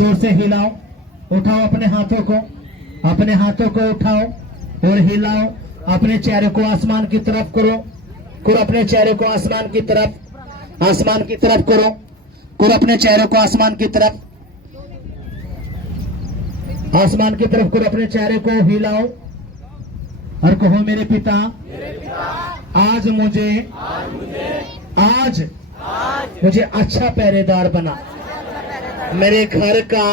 जोर से हिलाओ, उठाओ अपने हाथों को उठाओ और हिलाओ। अपने चेहरे को आसमान की तरफ करो, अपने चेहरे को आसमान की तरफ करो, अपने चेहरे को आसमान की तरफ करो, अपने चेहरे को हिलाओ और कहो, मेरे पिता आज मुझे अच्छा पहरेदार बना, मेरे घर का,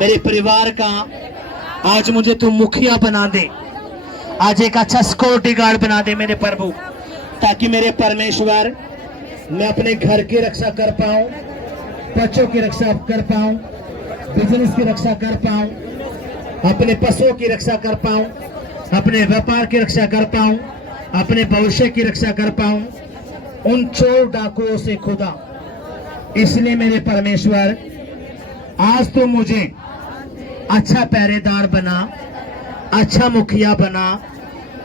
मेरे परिवार का आज मुझे तू मुखिया बना दे, आज एक अच्छा सिक्योरिटी गार्ड बना दे मेरे प्रभु, ताकि मेरे परमेश्वर मैं अपने घर की रक्षा कर पाऊं, बच्चों की रक्षा कर पाऊं, बिजनेस की रक्षा कर पाऊं, अपने पशुओं की रक्षा कर पाऊं, अपने व्यापार की रक्षा कर पाऊं, अपने भविष्य की रक्षा कर पाऊं उन चोर डाकुओं से खुदा। इसलिए मेरे परमेश्वर आज तो मुझे अच्छा पहरेदार बना, अच्छा मुखिया बना,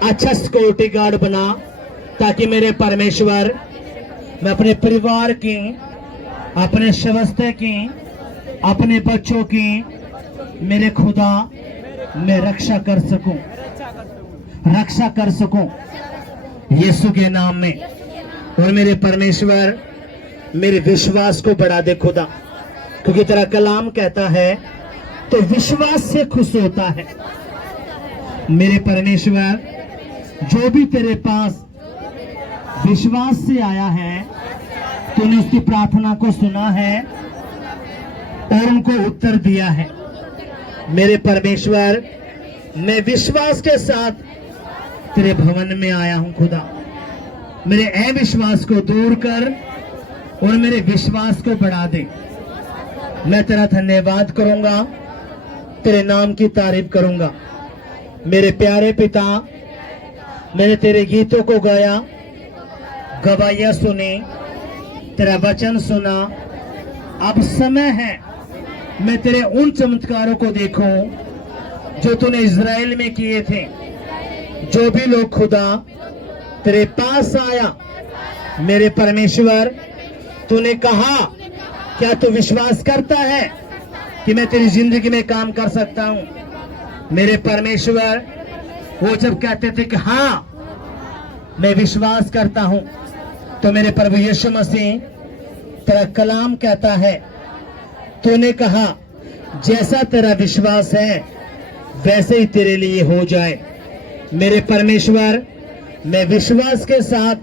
अच्छा सिक्योरिटी गार्ड बना, ताकि मेरे परमेश्वर मैं अपने परिवार की, अपने स्वास्थ्य की, अपने बच्चों की, मेरे खुदा मैं रक्षा कर सकूं यीशु के नाम में। और मेरे परमेश्वर मेरे विश्वास को बढ़ा दे खुदा, क्योंकि तेरा कलाम कहता है तो विश्वास से खुश होता है। मेरे परमेश्वर जो भी तेरे पास विश्वास से आया है, तूने उसकी प्रार्थना को सुना है और उनको उत्तर दिया है। मेरे परमेश्वर मैं विश्वास के साथ तेरे भवन में आया हूं खुदा, मेरे अविश्वास को दूर कर और मेरे विश्वास को बढ़ा दे। मैं तेरा धन्यवाद करूंगा, तेरे नाम की तारीफ करूंगा। मेरे प्यारे पिता, मैंने तेरे गीतों को गाया, गवाहियां सुनी, तेरा वचन सुना। अब समय है मैं तेरे उन चमत्कारों को देखूं जो तूने इज़राइल में किए थे। जो भी लोग खुदा तेरे पास आया, मेरे परमेश्वर तूने कहा क्या तू विश्वास करता है कि मैं तेरी जिंदगी में काम कर सकता हूं। मेरे परमेश्वर वो जब कहते थे कि हाँ मैं विश्वास करता हूं, तो मेरे प्रभु यीशु मसीह तेरा कलाम कहता है, तूने कहा जैसा तेरा विश्वास है वैसे ही तेरे लिए हो जाए। मेरे परमेश्वर मैं विश्वास के साथ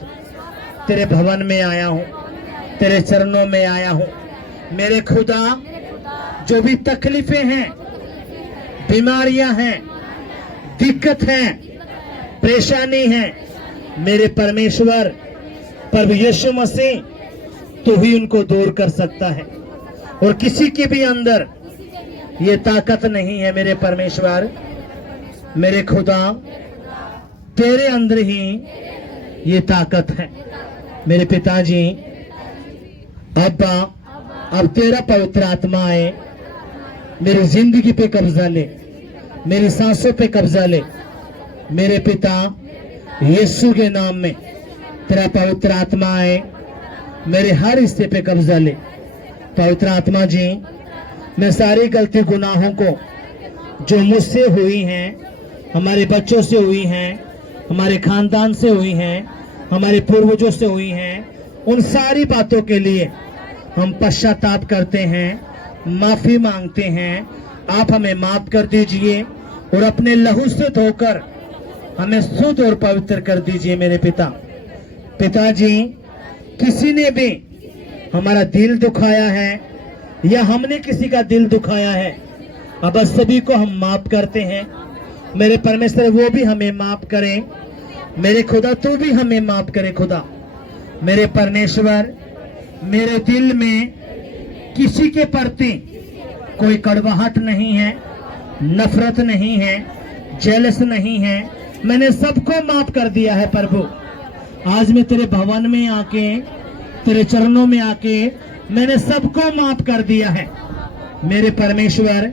तेरे भवन में आया हूं, तेरे चरणों में आया हूं। मेरे खुदा जो भी तकलीफें हैं, बीमारियां हैं, दिक्कत है, परेशानी है, मेरे परमेश्वर प्रभु यीशु मसीह तो ही उनको दूर कर सकता है। और किसी के भी अंदर ये ताकत नहीं है। मेरे परमेश्वर, मेरे खुदा, तेरे अंदर ही ये ताकत है। मेरे पिताजी, अब्बा, अब तेरा पवित्र आत्मा आए, मेरी जिंदगी पे कब्जा ले, मेरी सांसों पे कब्जा ले। मेरे पिता यीशु के नाम में तेरा पवित्र आत्मा आए, मेरे हर हिस्से पे कब्जा ले। पवित्र आत्मा जी, मैं सारी गलती गुनाहों को जो मुझसे हुई हैं, हमारे बच्चों से हुई हैं, हमारे खानदान से हुई हैं, हमारे पूर्वजों से हुई हैं, उन सारी बातों के लिए हम पश्चाताप करते हैं, माफी मांगते हैं। आप हमें माफ कर दीजिए और अपने लहू से धोकर हमें शुद्ध और पवित्र कर दीजिए। मेरे पिताजी, किसी ने भी हमारा दिल दुखाया है या हमने किसी का दिल दुखाया है, अब सभी को हम माफ करते हैं। मेरे परमेश्वर वो भी हमें माफ करें। मेरे खुदा तू भी हमें माफ करे खुदा। मेरे परमेश्वर, मेरे दिल में किसी के प्रति कोई कड़वाहट नहीं है, नफरत नहीं है, जेलस नहीं है। मैंने सबको माफ कर दिया है प्रभु। आज मैं तेरे भवन में आके, तेरे चरणों में आके मैंने सबको माफ कर दिया है। मेरे परमेश्वर,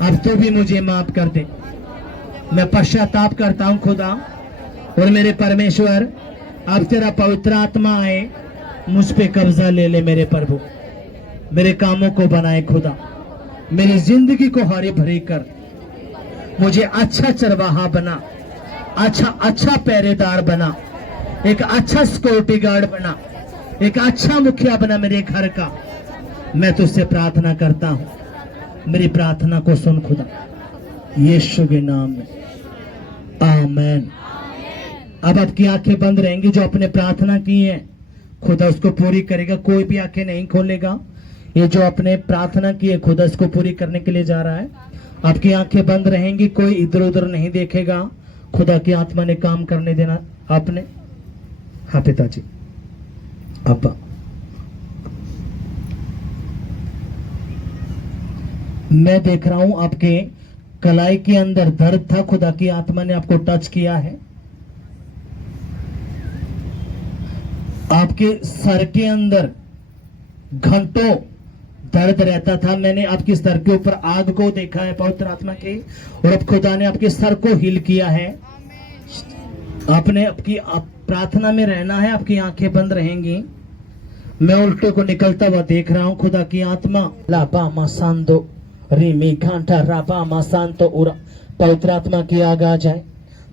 अब तो भी मुझे माफ कर दे। मैं पश्चाताप करता हूं खुदा। और मेरे परमेश्वर, अब तेरा पवित्र आत्मा आए, मुझ पे कब्जा ले ले मेरे प्रभु। मेरे कामों को बनाए खुदा। मेरी जिंदगी को हरे भरे कर, मुझे अच्छा चरवाहा बना, अच्छा पहरेदार बना, एक अच्छा सिक्योरिटी गार्ड बना, एक अच्छा मुखिया बना मेरे घर का। मैं तुझसे प्रार्थना करता हूं, मेरी प्रार्थना को सुन खुदा, यीशु के नाम में, आमीन। अब आपकी आंखें बंद रहेंगी। जो आपने प्रार्थना की है खुदा उसको पूरी करेगा, कोई भी आंखें नहीं खोलेगा। ये जो आपने प्रार्थना की है खुदा इसको पूरी करने के लिए जा रहा है। आपकी आंखें बंद रहेंगी, कोई इधर उधर नहीं देखेगा। खुदा की आत्मा ने काम करने देना आपने। हाँ पिताजी, अब्बा, मैं देख रहा हूं आपके कलाई के अंदर दर्द था, खुदा की आत्मा ने आपको टच किया है। आपके सर के अंदर घंटों दर्द रहता था। मैंने आपके सर के ऊपर आग को देखा है पवित्र आत्मा के, और अब खुदा ने आपके सर को हील किया है। आपने आपकी प्रार्थना में रहना है, आपकी आंखें बंद रहेंगी। मैं उल्टे को निकलता हुआ देख रहा हूं। खुदा की आत्मा लापा मासांदो रिमी घाटा रापा मासांतो उरा, पवित्र आत्मा की आग आ जाए,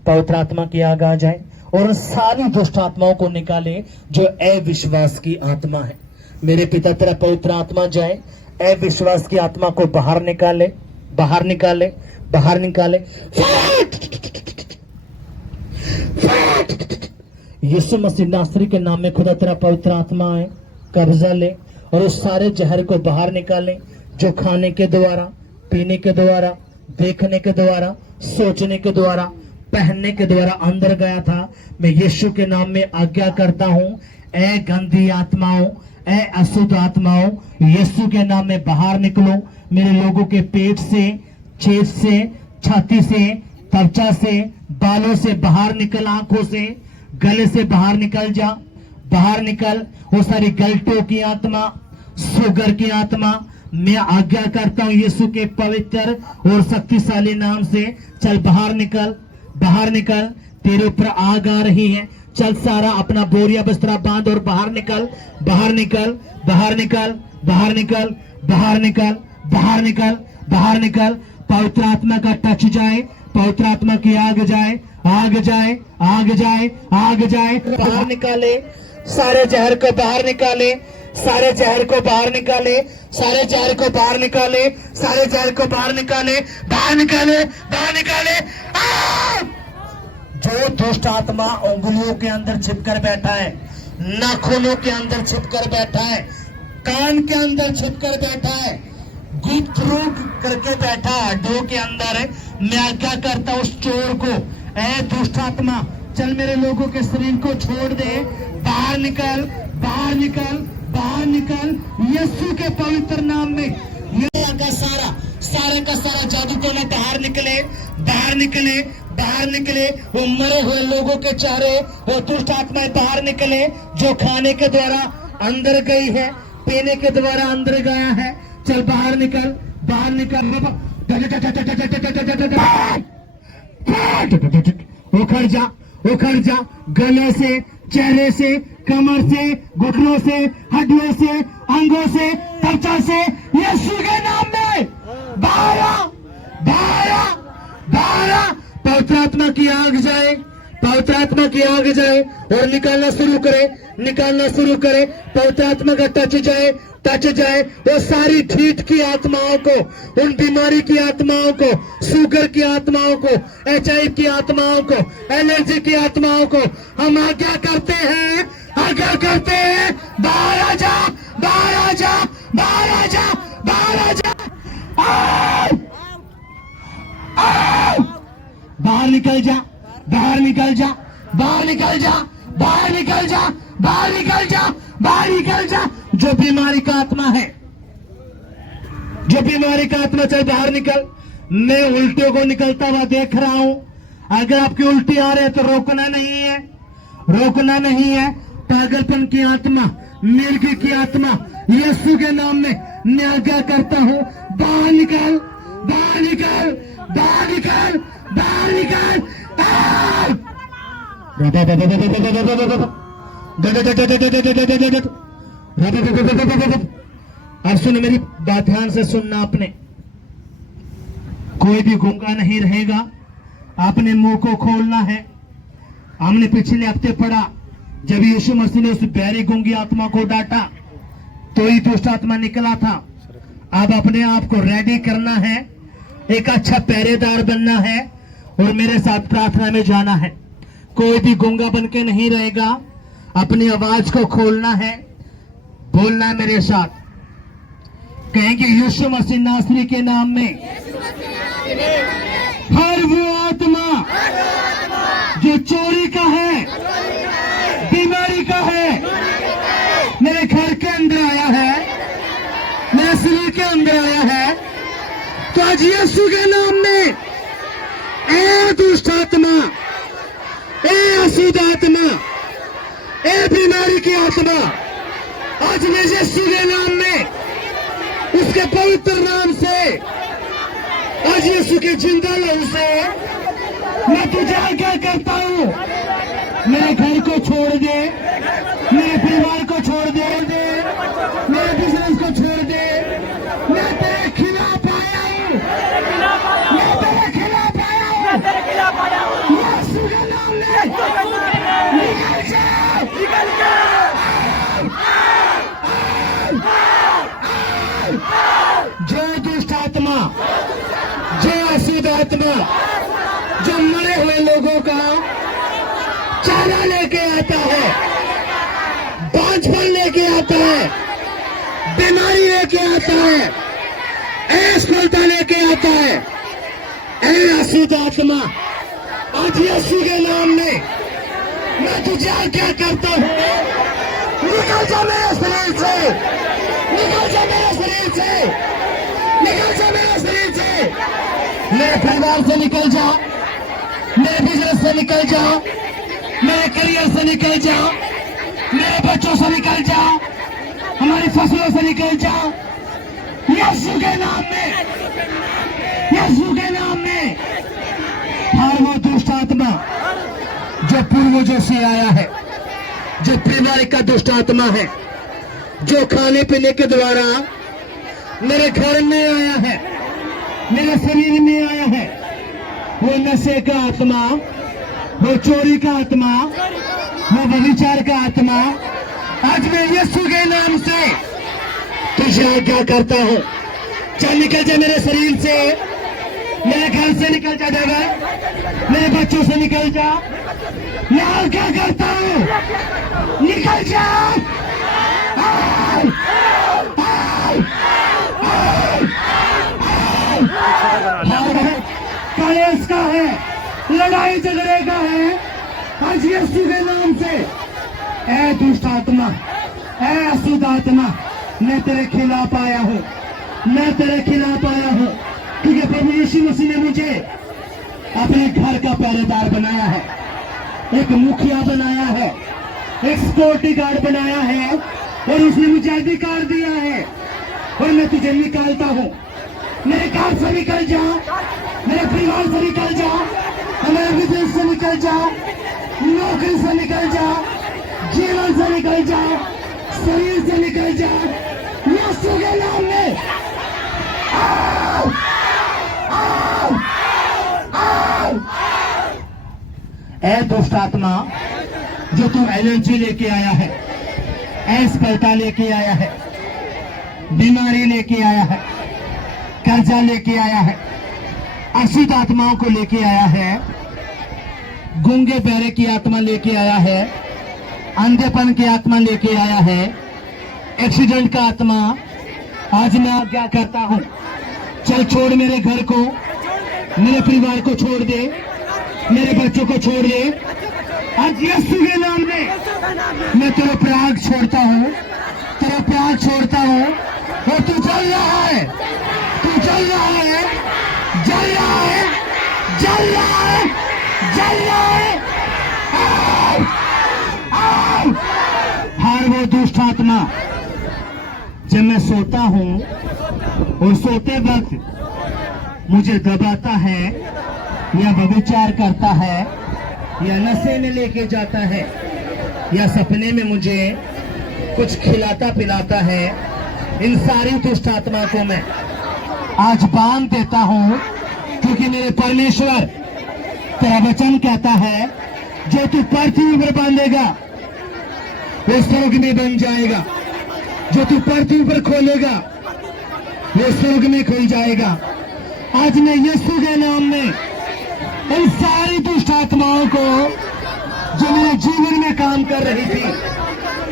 पवित्र आत्मा की आग आ जाए और सारी दुष्ट आत्माओं को निकाले जो अविश्वास की आत्मा है। मेरे पिता तेरा पवित्र आत्मा जाए, अविश्वास की आत्मा को बाहर निकाले, बाहर निकाले, बाहर निकाले। यीशु मसीह नासरी के नाम में खुदा तेरा पवित्र आत्मा है, कब्जा ले और उस सारे जहर को बाहर निकाले जो खाने के द्वारा, पीने के द्वारा, देखने के द्वारा, सोचने के द्वारा, पहनने के द्वारा अंदर गया था। मैं यीशु के नाम में आज्ञा करता हूं, ए गंदी आत्माओं, ए अशुद्ध आत्माओं, यीशु के नाम में बाहर निकलो। मेरे लोगों के पेट से, चेत से, छाती से, त्वचा से, बालों से बाहर निकल, आंखों से, गले से बाहर निकल जा, बाहर निकल। वो सारी गलटियों की आत्मा, शुगर की आत्मा, मैं आज्ञा करता हूं यीशु के पवित्र और शक्तिशाली नाम से, चल बाहर निकल, बाहर निकल। तेरे ऊपर आग आ रही है, चल सारा अपना बोरिया बिस्तरा बांध और बाहर निकल, बाहर निकल, बाहर निकल, बाहर निकल, बाहर निकल, बाहर निकल, बाहर निकल। पवित्र आत्मा का टच जाए, पवित्र आत्मा की आग जाए, आग जाए, आग जाए, आग जाए। बाहर निकाले सारे जहर को, बाहर निकाले सारे जहर को, बाहर निकाले सारे जहर को, बाहर निकाले सारे जहर को, बाहर निकाले, बाहर निकाले, बाहर निकाले। जो दुष्ट आत्मा उंगलियों के अंदर छिपकर बैठा है, नाखूनों के अंदर छिपकर बैठा है, कान के अंदर छिपकर बैठा है, गुप्त रूप करके बैठा है हड्डियों के अंदर, मैं आज्ञा करता हूं उस चोर को, ऐ दुष्ट आत्मा चल मेरे लोगों के शरीर को छोड़ दे, बाहर निकल, बाहर निकल, बाहर निकल यीशु के पवित्र नाम में। का सारा जादू तो ना बाहर निकले, बाहर निकले, बाहर निकले। वो मरे हुए लोगों के चेहरे, वो दुष्ट आत्माएं बाहर निकले जो खाने के द्वारा अंदर गई है, पीने के द्वारा अंदर गया है। चल बाहर निकल, बाहर निकल। उखड़ जा, उखड़ जा, गले से, चेहरे से, कमर से, घुटनों से, हड्डियों से, अंगों से, त्वचा से, यीशु के नाम में बाहर आ, बाहर आ, बाहर आ। पवित्र आत्मा की आग जाए, पवित्र आत्मा की आग जाए और निकालना शुरू करे, निकालना शुरू करे। पवित्र आत्मा का टच जाए, टच जाए। वो सारी ठीठ की आत्माओं को, उन बीमारी की आत्माओं को, शुगर की आत्माओं को, HIV की आत्माओं को, एलर्जी की आत्माओं को हम आज्ञा करते हैं, आज्ञा करते हैं, बाहर आ जा, बाहर आ जा, बाहर आ जा, बाहर आ जा। बाहर निकल जा, बाहर निकल जा, बाहर निकल जा, बाहर निकल जा, बाहर निकल जा, बाहर निकल जा। जो बीमारी का आत्मा है, जो बीमारी का आत्मा, चल बाहर निकल। मैं उल्टियों को निकलता हुआ देख रहा हूं। अगर आपकी उल्टी आ रही है तो रोकना नहीं है, रोकना नहीं है। पागलपन की आत्मा, मिर्गी की आत्मा, यीशु के नाम में मैं आज्ञा करता हूं, बाहर निकल, बाहर निकल, बाहर निकल, बाहर निकल। अब सुन, मेरी बात ध्यान से सुनना आपने। कोई भी गूंगा नहीं रहेगा, आपने मुंह को खोलना है। हमने पिछले हफ्ते पढ़ा, जब यीशु मसीह ने उस बैरी गूंगी आत्मा को डांटा तो ही दुष्ट आत्मा निकला था। अब अपने आप को रेडी करना है, एक अच्छा पहरेदार बनना है और मेरे साथ प्रार्थना में जाना है। कोई भी गूंगा बन के नहीं रहेगा, अपनी आवाज को खोलना है, बोलना है मेरे साथ। कहेंगे यीशु मसीह नासरी के नाम में हर वो आत्मा जो चोरी का है, बीमारी का है, मेरे घर के अंदर आया है, मेरे शरीर के अंदर आया है, तो आज यीशु के नाम में ए दुष्ट आत्मा, ए अशुद्ध आत्मा, ए बीमारी की आत्मा, आज मैं यीशु के नाम में, उसके पवित्र नाम से, आज यीशु के जिंदा लहू से मैं तुझे आज्ञा करता हूँ, मेरे घर को छोड़ दे, मेरे परिवार को छोड़ दे, मेरे बिजनेस को छोड़ दे। मैं तेरे खिलाफ आया हूँ, मैं तेरे खिलाफ आया हूँ, यीशु के नाम में निकल जाओ, निकल जाओ। जो दुष्ट आत्मा, जो अशुद्ध आत्मा, जो मरे हुए लोगों का चारा लेके आता है, बांझपन लेके आता है, बीमारी लेके आता है, असफलता लेके आता है, ऐ अशुद्ध आत्मा, आज यीशु के नाम में मैं तुझे आज्ञा करता हूँ, निकल जा मेरे शरीर से, निकल जा मेरे शरीर से, निकल जा मेरे शरीर से, मेरे परिवार से निकल जा, मेरे बिजनेस से निकल जाओ, मेरे करियर से निकल जाओ, मेरे बच्चों से निकल जाओ, हमारी फसलों से निकल जाओ, यीशु के नाम में, यीशु के नाम में। हर वो दुष्ट आत्मा जो पूर्वजों से आया है, जो परिवार का दुष्ट आत्मा है, जो खाने पीने के द्वारा मेरे घर में आया है, मेरे शरीर में आया है, वो नशे का आत्मा, वो चोरी का आत्मा, वो व्यभिचार का आत्मा, आज मैं यीशु के नाम से तुझे आज्ञा करता हूँ, चल निकल जा मेरे शरीर से, मेरे घर से निकल जा, जगह मेरे बच्चों से निकल जा, मैं आज्ञा करता हूँ, निकल जा। कलेश का है, लड़ाई झगड़े का है, आज यीशु के नाम से ऐ दुष्ट आत्मा, ऐ अशुद्ध आत्मा, मैं तेरे खिलाफ आया हूँ, मैं तेरे खिलाफ आया हूँ, क्योंकि प्रभु यीशु मसीह ने मुझे अपने घर का पहरेदार बनाया है, एक मुखिया बनाया है, एक सिक्योरिटी गार्ड बनाया है, और उसने मुझे अधिकार दिया है, और मैं तुझे निकालता हूँ, मेरे घर से निकल जा, मेरे परिवार से निकल जा, हमारे बिजनेस से निकल जा, नौकरी से निकल जा, जीवन से निकल जा, शरीर से निकल जा, यीशु के नाम में। आओ, आओ, आओ। ऐ दुष्ट आत्मा, जो तू एलर्जी लेके आया है, असफलता लेके आया है, बीमारी लेके आया है, कर्जा लेके आया है, अशुद्ध आत्माओं को लेके आया है, गूंगे बहरे की आत्मा लेके आया है, अंधेपन की आत्मा लेके आया है, एक्सीडेंट का आत्मा, आज मैं आज्ञा करता हूं, चल छोड़ मेरे घर को, मेरे परिवार को छोड़ दे, मेरे बच्चों को छोड़ दे, आज यीशु के नाम में मैं तेरा प्राग छोड़ता हूं, तेरा प्राग छोड़ता हूं, और तू चल रहा है, तू चल रहा है, जल रहा है, जल रहा है, जल रहा है। आओ, आओ। हर वो दुष्ट आत्मा, जब मैं सोता हूँ और सोते वक्त मुझे दबाता है, या व्यभिचार करता है, या नशे में लेके जाता है, या सपने में मुझे कुछ खिलाता पिलाता है, इन सारी दुष्ट आत्मा को मैं आज बांध देता हूँ क्योंकि मेरे परमेश्वर तेरा वचन कहता है जो तू पृथ्वी पर बांधेगा वो स्वर्ग में बन जाएगा, जो तू पृथ्वी पर खोलेगा वो स्वर्ग में खुल जाएगा। आज मैं यीशु के नाम में इन सारी दुष्ट आत्माओं को जो मेरे जीवन में काम कर रही थी,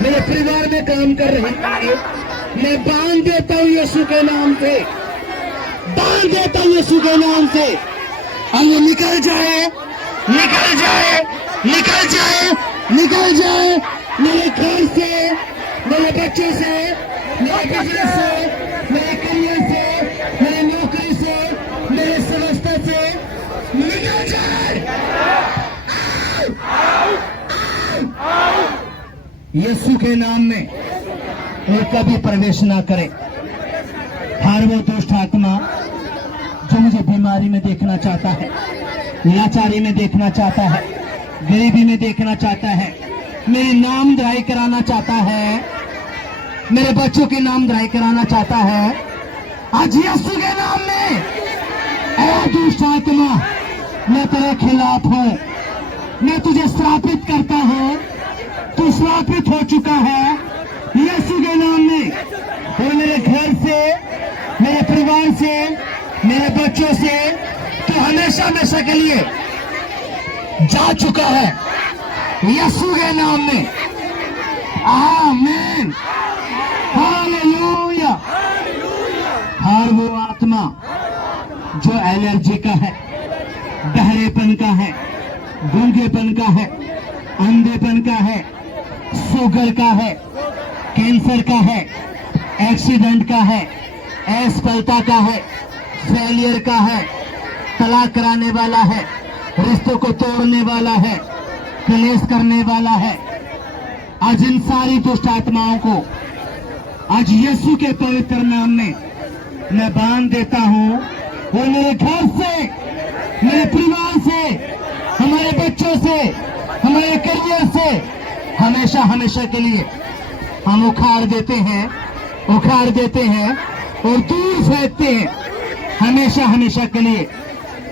मेरे परिवार में काम कर रही थी, मैं बांध देता हूं यीशु के नाम से, बांध देता हूं यीशु के नाम से। और ये निकल जाए, निकल जाए, निकल जाए, निकल जाए मेरे घर से, मेरे बच्चों से, मेरे बिजनेस से, मेरे करियर से, मेरे नौकरी से, मेरे संस्था से निकल जाए। यीशु के नाम में वो कभी प्रवेश ना करे। हर वो दुष्ट आत्मा जो मुझे बीमारी में देखना चाहता है, लाचारी में देखना चाहता है, गरीबी में देखना चाहता है, मेरे नाम दराई कराना चाहता है, मेरे बच्चों के नाम दराई कराना चाहता है, आज यीशु के नाम में ऐ दुष्ट आत्मा मैं तेरे खिलाफ हूं, मैं तुझे श्रापित करता हूं, तू श्रापित हो चुका है यीशु के नाम में। और मेरे घर से, मेरे परिवार से, मेरे बच्चों से तू हमेशा हमेशा के लिए जा चुका है यीशु के नाम में। आमीन, हालेलुया। हर वो आत्मा जो एलर्जी का है, बहरेपन का है, गूंगेपन का है, अंधेपन का है, शुगर का है, कैंसर का है, एक्सीडेंट का है, असफलता का है, फेलियर का है, तलाक कराने वाला है, रिश्तों को तोड़ने वाला है, कलेश करने वाला है, आज इन सारी दुष्ट आत्माओं को आज यीशु के पवित्र नाम में मैं बांध देता हूं। और मेरे घर से, मेरे परिवार से, हमारे बच्चों से, हमारे करियर से हमेशा हमेशा के लिए हम उखाड़ देते हैं, उखाड़ देते हैं और दूर फेंकते हैं हमेशा हमेशा के लिए।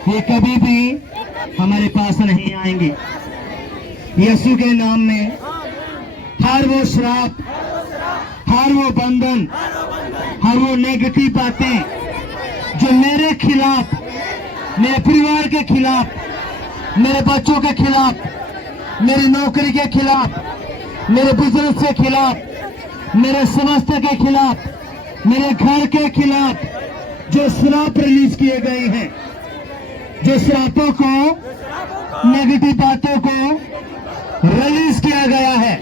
ये कभी भी हमारे पास नहीं आएंगे। यीशु के नाम में हर वो श्राप, हर वो बंधन, हर वो नेगेटिव बातें जो मेरे खिलाफ, मेरे परिवार के खिलाफ, मेरे बच्चों के खिलाफ, मेरी नौकरी के खिलाफ, मेरे बिजनेस के खिलाफ, मेरे स्वास्थ्य के खिलाफ, मेरे घर के खिलाफ जो श्राप रिलीज किए गए हैं, जो श्रापों को, नेगेटिव बातों को रिलीज किया गया है,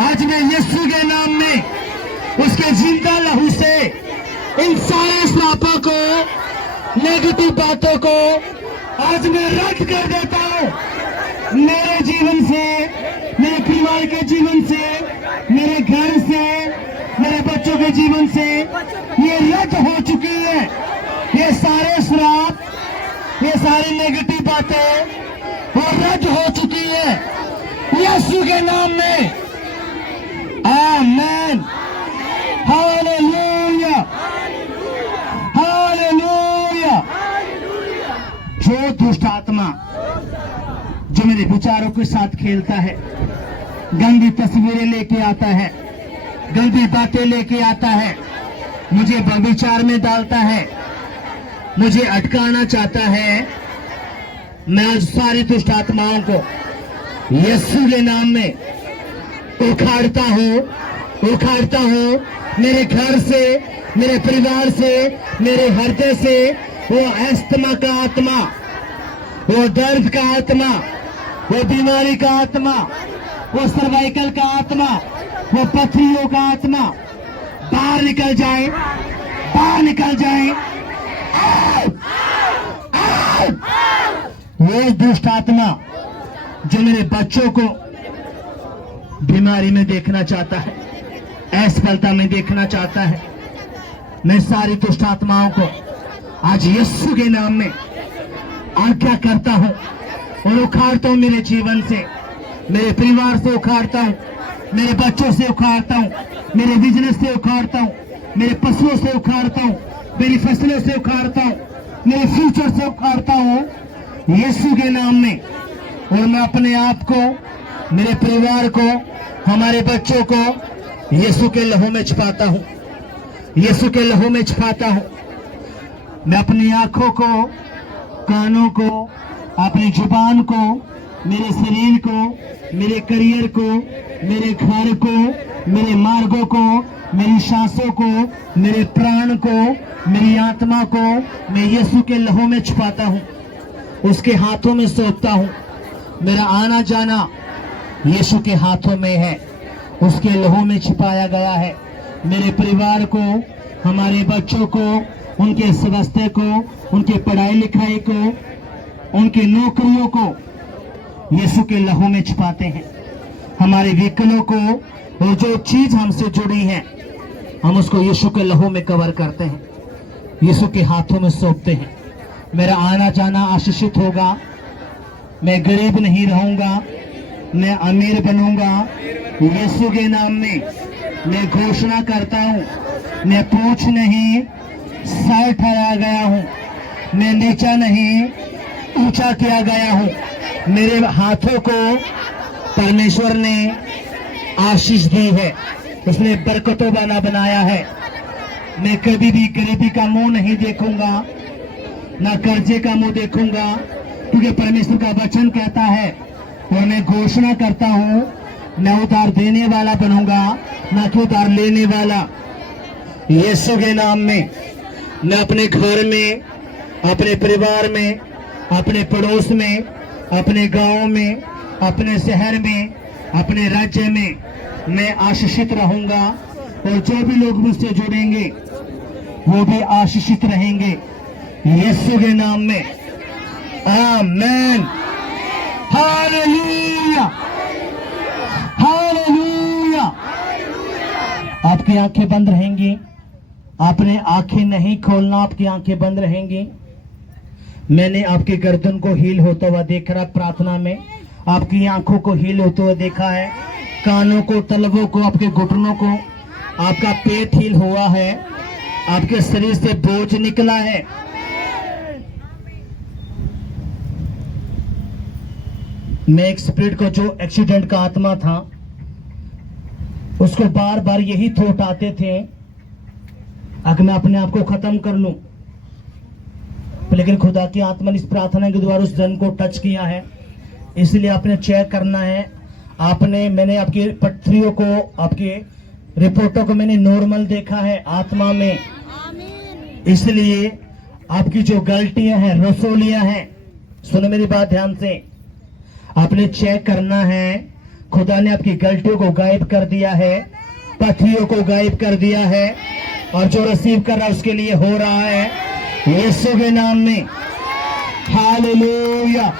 आज मैं यीशु के नाम में उसके जिंदा लहू से इन सारे श्रापों को, नेगेटिव बातों को आज मैं रद्द कर देता हूं। मेरे जीवन से, मेरे परिवार के जीवन से, मेरे घर से, मेरे बच्चों के जीवन से ये रद्द हो चुकी है। ये सारे श्राप, ये सारी नेगेटिव बातें वो रद्द हो चुकी है यीशु के नाम में। आमीन, हालेलुया, हालेलुया। जो दुष्ट आत्मा जो मेरे विचारों के साथ खेलता है, गंदी तस्वीरें लेके आता है, गंदी बातें लेके आता है, मुझे व्यभिचार में डालता है, मुझे अटकाना चाहता है, मैं आज सारी दुष्ट आत्माओं को यीशु के नाम में उखाड़ता हूं, उखाड़ता हूं। मेरे घर से, मेरे परिवार से, मेरे हृदय से वो अस्थमा का आत्मा, वो दर्द का आत्मा, वो बीमारी का आत्मा, वो सर्वाइकल का आत्मा, वो पथरियों का आत्मा बाहर निकल जाए, बाहर निकल जाए। वो दुष्ट आत्मा जो मेरे बच्चों को बीमारी में देखना चाहता है, असफलता में देखना चाहता है, मैं सारी दुष्ट आत्माओं को आज यीशु के नाम में आज्ञा करता हूं और उखाड़ता हूं। मेरे जीवन से, मेरे परिवार से उखाड़ता हूं, मेरे बच्चों से उखाड़ता हूं, मेरे बिजनेस से उखाड़ता हूं, मेरे पशुओं से उखाड़ता हूं, मेरी फसलों से उखाड़ता हूं, मेरे फ्यूचर से उखाड़ता हूँ यीशु के नाम में। और मैं अपने आप को, मेरे परिवार को, हमारे बच्चों को यीशु के लहू में छिपाता हूँ, यीशु के लहू में छिपाता हूँ। मैं अपनी आंखों को, कानों को, अपनी जुबान को, मेरे शरीर को, मेरे करियर को, मेरे घर को, मेरे मार्गों को, मेरी सांसों को, मेरे प्राण को, मेरी आत्मा को मैं यीशु के लहू में छुपाता हूँ, उसके हाथों में सौंपता हूँ। मेरा आना जाना यीशु के हाथों में है, उसके लहू में छिपाया गया है। मेरे परिवार को, हमारे बच्चों को, उनके स्वास्थ्य को, उनके पढ़ाई लिखाई को, उनकी नौकरियों को यीशु के लहू में छिपाते हैं। हमारे व्हीकलों को और जो चीज हमसे जुड़ी है हम उसको यीशु के लहू में कवर करते हैं, यीशु के हाथों में सौंपते हैं। मेरा आना जाना आशीषित होगा, मैं गरीब नहीं रहूंगा, मैं अमीर बनूंगा यीशु के नाम में। मैं घोषणा करता हूँ, मैं पूछ नहीं सर ठहराया गया हूँ, मैं नीचा नहीं ऊंचा किया गया हूँ। मेरे हाथों को परमेश्वर ने आशीष दी है, उसने बरकतों वाला बनाया है। मैं कभी भी गरीबी का मुंह नहीं देखूंगा, ना कर्जे का मुंह देखूंगा, क्योंकि परमेश्वर का वचन कहता है। और मैं घोषणा करता हूँ, मैं उधार देने वाला बनूंगा, ना कि उधार लेने वाला। यीशु के नाम में मैं अपने घर में, अपने परिवार में, अपने पड़ोस में, अपने गांव में, अपने शहर में, अपने राज्य में मैं आशीषित रहूंगा। और जो भी लोग मुझसे जुड़ेंगे वो भी आशीषित रहेंगे यीशु के नाम में। आमीन। Hallelujah, hallelujah. आपकी आंखें बंद रहेंगी, आपने आंखें नहीं खोलना, आपकी आंखें बंद रहेंगी। मैंने आपकी गर्दन को हील होता हुआ देख रहा, प्रार्थना में आपकी आंखों को हील होते हुए देखा है, कानों को, तलवों को, आपके घुटनों को, आपका पेट हील हुआ है, आपके शरीर से बोझ निकला है। मैं एक स्पिरिट को, जो एक्सीडेंट का आत्मा था, उसको बार बार यही थॉट आते थे, अगर मैं अपने आप को खत्म कर लूं, लेकिन खुदा की आत्मा ने इस प्रार्थना के द्वारा उस जन को टच किया है। इसलिए आपने चेक करना है। मैंने आपकी पथरियों को, आपकी रिपोर्टों को मैंने नॉर्मल देखा है आत्मा में। इसलिए आपकी जो गलतियां हैं, रसोलियां हैं, सुनो मेरी बात ध्यान से, आपने चेक करना है। खुदा ने आपकी गलतियों को गायब कर दिया है, पथरियों को गायब कर दिया है, और जो रिसीव कर रहा है उसके लिए हो रहा है यीशु के नाम में। हालेलुया।